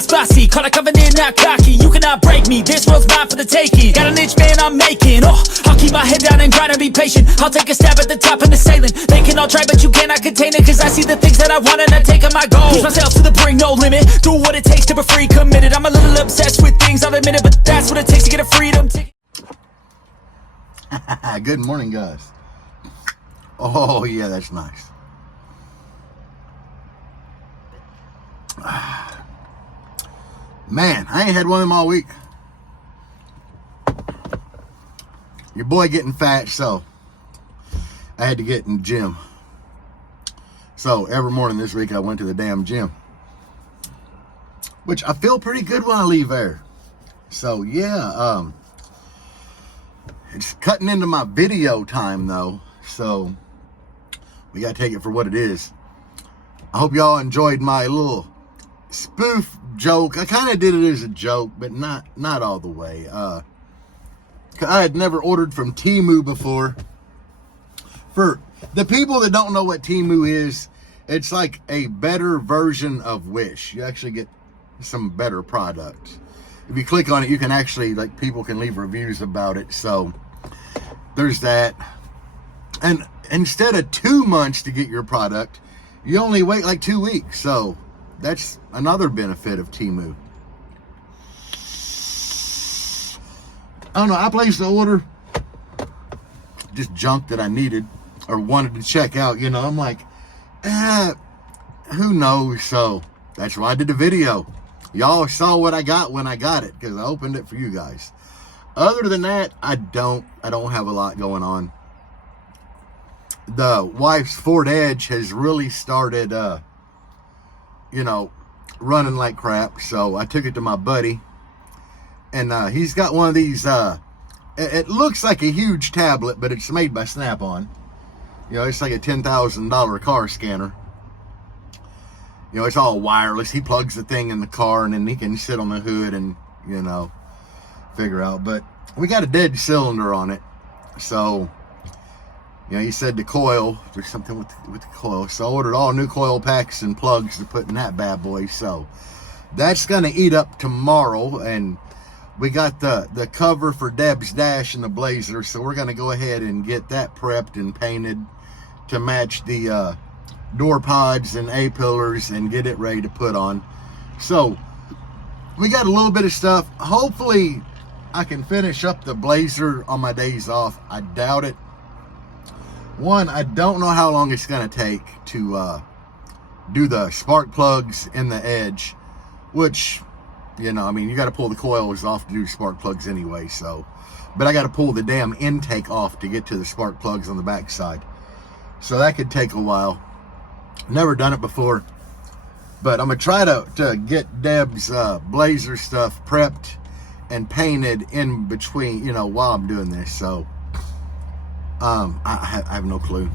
spicy, caught a covenant, not cocky. You cannot break me, this world's mine for the taking. Got an inch, man, I'm making. Oh, I'll keep my head down and grind and be patient. I'll take a stab at the top and the sailing. They can all try, but you cannot contain it. Cause I see the things that I want and I take on my goal. Push myself to the brink, no limit. Do what it takes to be free, committed. I'm a little obsessed with things, I'll admit it. But that's what it takes to get a freedom ticket. Good morning, guys. Oh, yeah, that's nice. Man, I ain't had one of them all week. Your boy getting fat, so I had to get in the gym. So every morning this week I went to the damn gym, which I feel pretty good when I leave there. So yeah, it's cutting into my video time though, so we gotta take it for what it is. I hope y'all enjoyed my little spoof joke. I kind of did it as a joke, but not all the way. I had never ordered from Temu before. For the people that don't know what Temu is, it's like a better version of Wish. You actually get some better products. If you click on it, you can actually, like, people can leave reviews about it. So there's that. And instead of 2 months to get your product, you only wait like 2 weeks. So that's another benefit of Temu. I don't know, I placed the order, just junk that I needed or wanted to check out, you know. I'm like, who knows? So that's why I did the video. Y'all saw what I got when I got it, because I opened it for you guys. Other than that, I don't have a lot going on. The wife's Ford Edge has really started, you know, running like crap. So I took it to my buddy. And he's got one of these, it looks like a huge tablet, but it's made by Snap-on. You know, it's like a $10,000 car scanner. You know, it's all wireless. He plugs the thing in the car, and then he can sit on the hood and, you know, figure out. But we got a dead cylinder on it. So, you know, he said the coil, there's something with the coil. So I ordered all new coil packs and plugs to put in that bad boy. So that's going to eat up tomorrow. And we got the cover for Deb's dash and the Blazer, so we're going to go ahead and get that prepped and painted to match the door pods and A-pillars and get it ready to put on. So we got a little bit of stuff. Hopefully I can finish up the Blazer on my days off. I doubt it. One, I don't know how long it's going to take to do the spark plugs in the edge, which, you know, I mean, you got to pull the coils off to do spark plugs anyway, so. But I got to pull the damn intake off to get to the spark plugs on the back side. So that could take a while. Never done it before. But I'm going to try to get Deb's Blazer stuff prepped and painted in between, you know, while I'm doing this. So, I have no clue.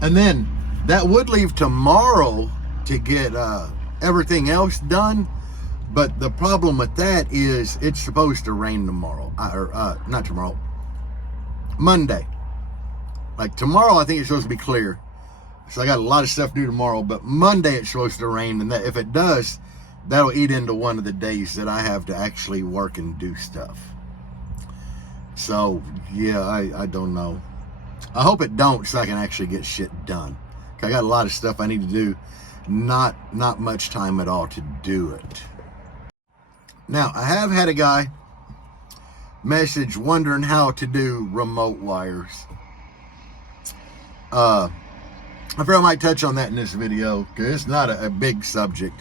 And then that would leave tomorrow to get everything else done. But the problem with that is it's supposed to rain tomorrow, not tomorrow, Monday. Like tomorrow, I think it's supposed to be clear. So I got a lot of stuff to do tomorrow, but Monday it's supposed to rain. And that, if it does, that'll eat into one of the days that I have to actually work and do stuff. So yeah, I don't know. I hope it don't, so I can actually get shit done. I got a lot of stuff I need to do. Not much time at all to do it. Now, I have had a guy message wondering how to do remote wires. I feel I might touch on that in this video, because it's not a big subject.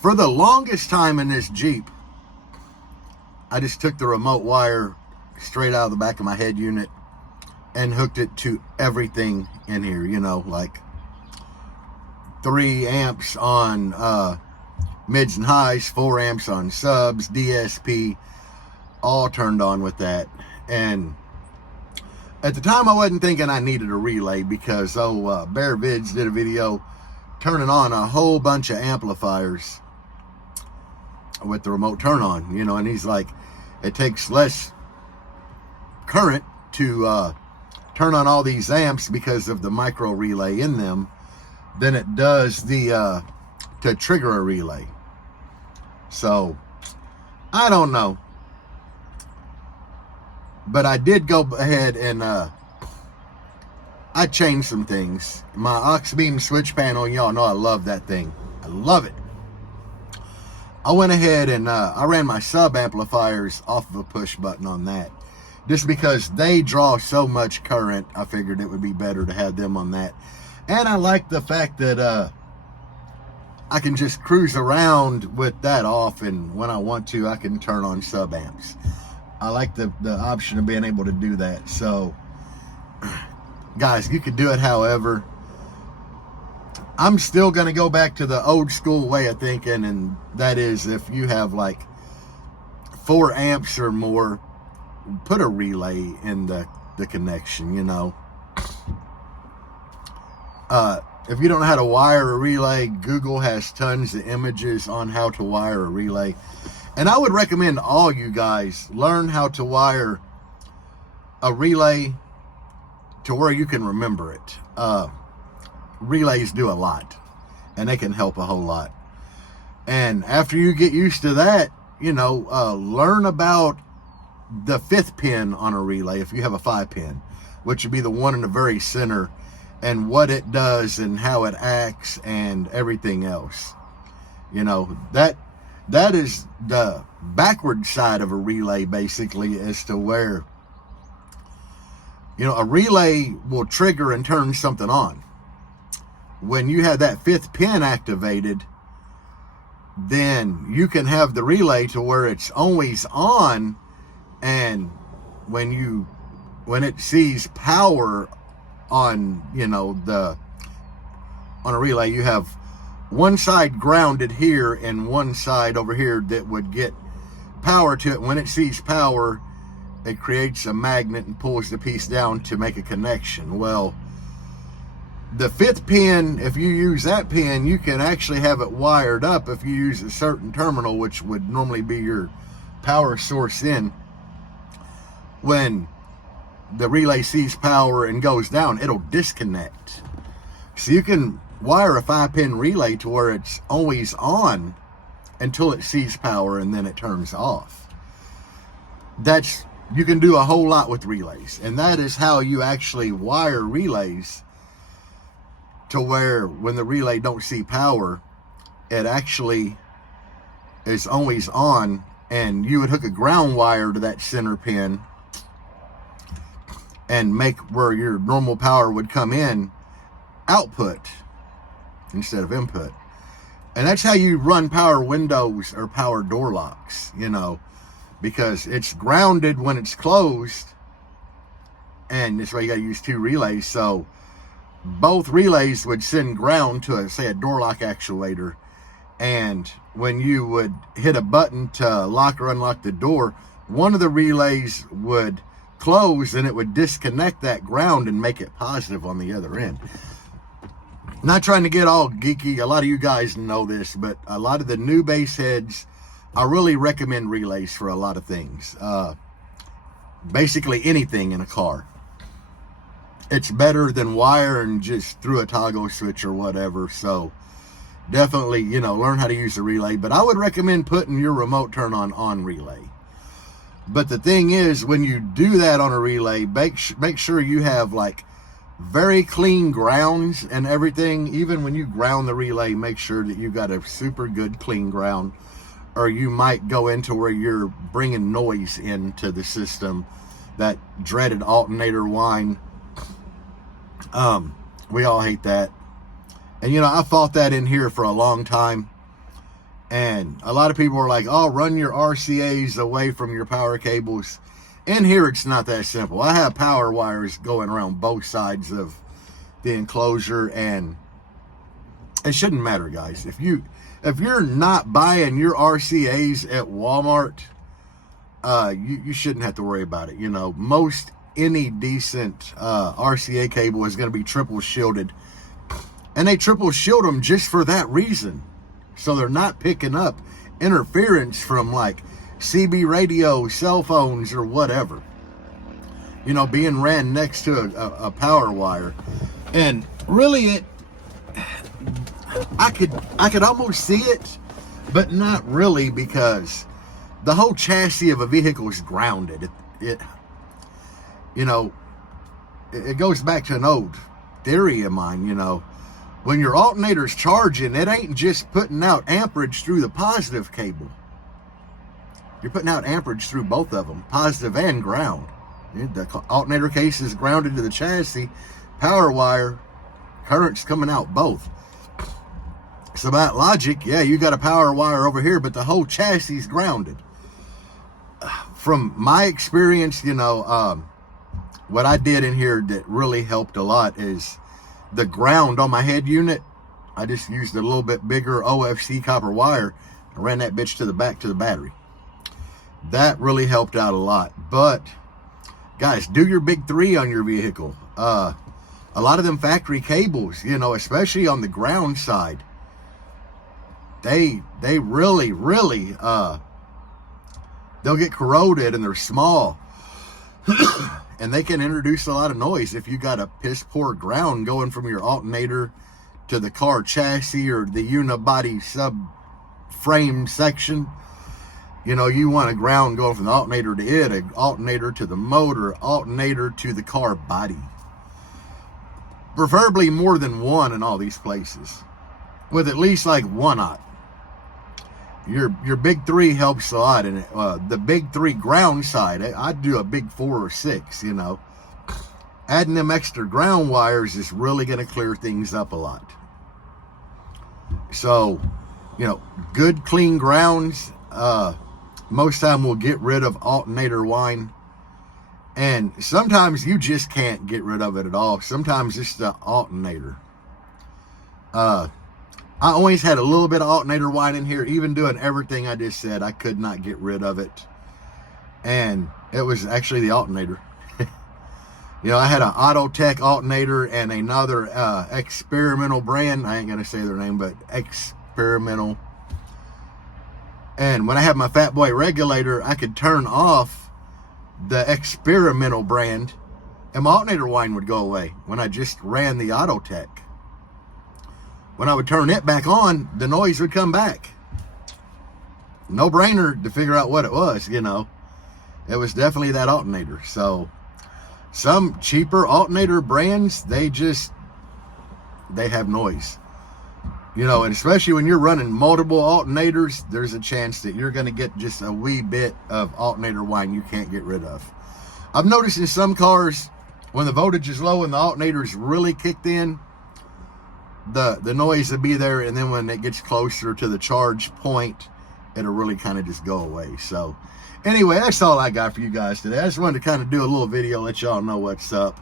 For the longest time in this Jeep, I just took the remote wire straight out of the back of my head unit and hooked it to everything in here, you know, like 3 amps on mids and highs, 4 amps on subs, DSP, all turned on with that. And at the time I wasn't thinking I needed a relay, because Bear Vids did a video turning on a whole bunch of amplifiers with the remote turn on, you know, and he's like, it takes less current to turn on all these amps because of the micro relay in them than it does the to trigger a relay. So I don't know, but I did go ahead and I changed some things. My aux beam switch panel, y'all know I love that thing. I love it. I went ahead and I ran my sub amplifiers off of a push button on that, just because they draw so much current. I figured it would be better to have them on that. And I like the fact that I can just cruise around with that off, and when I want to, I can turn on sub amps. I like the option of being able to do that. So guys, you could do it however. I'm still going to go back to the old school way of thinking, and that is, if you have like 4 amps or more, put a relay in the connection, you know. If you don't know how to wire a relay, Google has tons of images on how to wire a relay. And I would recommend all you guys learn how to wire a relay to where you can remember it. Relays do a lot, and they can help a whole lot. And after you get used to that, you know, learn about the 5th pin on a relay, if you have a 5-pin, which would be the one in the very center, and what it does and how it acts and everything else. You know, that is the backward side of a relay, basically, as to where, you know, a relay will trigger and turn something on. When you have that 5th pin activated, then you can have the relay to where it's always on, and when it sees power on, you know, on a relay, you have one side grounded here and one side over here that would get power to it. When it sees power, it creates a magnet and pulls the piece down to make a connection. Well, the 5th pin, if you use that pin, you can actually have it wired up if you use a certain terminal, which would normally be your power source in. When the relay sees power and goes down, it'll disconnect. So you can wire a 5-pin relay to where it's always on until it sees power, and then it turns off. You can do a whole lot with relays, and that is how you actually wire relays, to where when the relay don't see power, it actually is always on, and you would hook a ground wire to that center pin and make where your normal power would come in output instead of input. And that's how you run power windows or power door locks, you know, because it's grounded when it's closed, and this way you got to use 2 relays. So both relays would send ground to say a door lock actuator, and when you would hit a button to lock or unlock the door, one of the relays would close, and it would disconnect that ground and make it positive on the other end. Not trying to get all geeky, a lot of you guys know this, but a lot of the new bass heads, I really recommend relays for a lot of things. Basically anything in a car. It's better than wiring just through a toggle switch or whatever. So definitely, you know, learn how to use a relay. But I would recommend putting your remote turn on relay. But the thing is, when you do that on a relay, make sure you have like very clean grounds and everything. Even when you ground the relay, make sure that you got a super good clean ground, or you might go into where you're bringing noise into the system, that dreaded alternator whine. We all hate that. And you know, I fought that in here for a long time, and a lot of people are like, oh, run your RCAs away from your power cables. In here, it's not that simple. I have power wires going around both sides of the enclosure, and it shouldn't matter, guys. If you're not buying your RCAs at Walmart, you shouldn't have to worry about it. You know, any decent RCA cable is going to be triple shielded, and they triple shield them just for that reason, so they're not picking up interference from like CB radio, cell phones, or whatever, you know, being ran next to a power wire. And really, I could almost see it, but not really, because the whole chassis of a vehicle is grounded. It goes back to an old theory of mine. When your alternator's charging, it ain't just putting out amperage through the positive cable. You're putting out amperage through both of them, positive and ground. The alternator case is grounded to the chassis. Power wire, current's coming out both. So by that logic, yeah, you got a power wire over here, but the whole chassis is grounded. From my experience, what I did in here that really helped a lot is the ground on my head unit. I just used a little bit bigger OFC copper wire. I ran that bitch to the back to the battery. That really helped out a lot. But guys, do your big three on your vehicle. A lot of them factory cables, especially on the ground side, they really they'll get corroded, and they're small. And they can introduce a lot of noise if you got a piss poor ground going from your alternator to the car chassis or the unibody subframe section. You want a ground going from the alternator to it, an alternator to the motor, alternator to the car body. Preferably more than one in all these places, with at least like one out. Your big three helps a lot, and the big three ground side, I'd do a big 4 or 6. Adding them extra ground wires is really going to clear things up a lot. So, good clean grounds most time will get rid of alternator whine, and sometimes you just can't get rid of it at all. Sometimes it's the alternator. I always had a little bit of alternator whine in here. Even doing everything I just said, I could not get rid of it. And it was actually the alternator. I had an Autotech alternator and another experimental brand. I ain't going to say their name, but experimental. And when I had my Fat Boy regulator, I could turn off the experimental brand and my alternator whine would go away when I just ran the Autotech. When I would turn it back on, the noise would come back. No brainer to figure out what it was, It was definitely that alternator. So some cheaper alternator brands, they have noise. And especially when you're running multiple alternators, there's a chance that you're going to get just a wee bit of alternator whine you can't get rid of. I've noticed in some cars, when the voltage is low and the alternator is really kicked in, the noise will be there, and then when it gets closer to the charge point, it'll really kind of just go away. So anyway, that's all I got for you guys today. I just wanted to kind of do a little video, let y'all know what's up.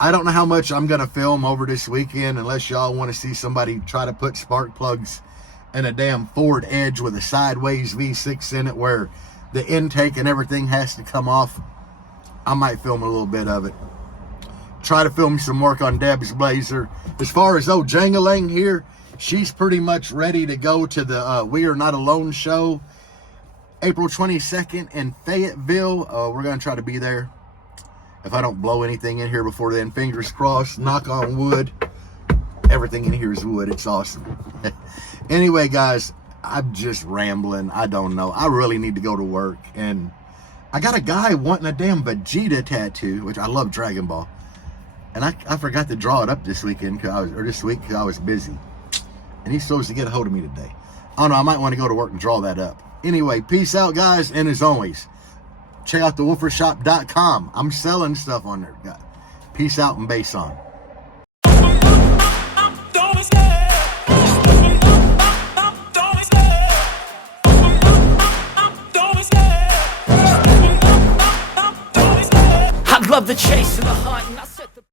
I don't know how much I'm going to film over this weekend, unless y'all want to see somebody try to put spark plugs in a damn Ford Edge with a sideways V6 in it where the intake and everything has to come off. I might film a little bit of it. Try to film some work on Deb's Blazer. As far as old Jangalang here, she's pretty much ready to go to the We Are Not Alone show, April 22nd in Fayetteville. We're going to try to be there. If I don't blow anything in here before then, fingers crossed, knock on wood. Everything in here is wood. It's awesome. Anyway, guys, I'm just rambling. I don't know. I really need to go to work. And I got a guy wanting a damn Vegeta tattoo, which I love Dragon Ball. And I forgot to draw it up this weekend, this week, because I was busy. And he's supposed to get a hold of me today. I don't know, I might want to go to work and draw that up. Anyway, peace out, guys. And as always, check out thewoofershop.com. I'm selling stuff on there. Peace out and bass on. I love the chase and the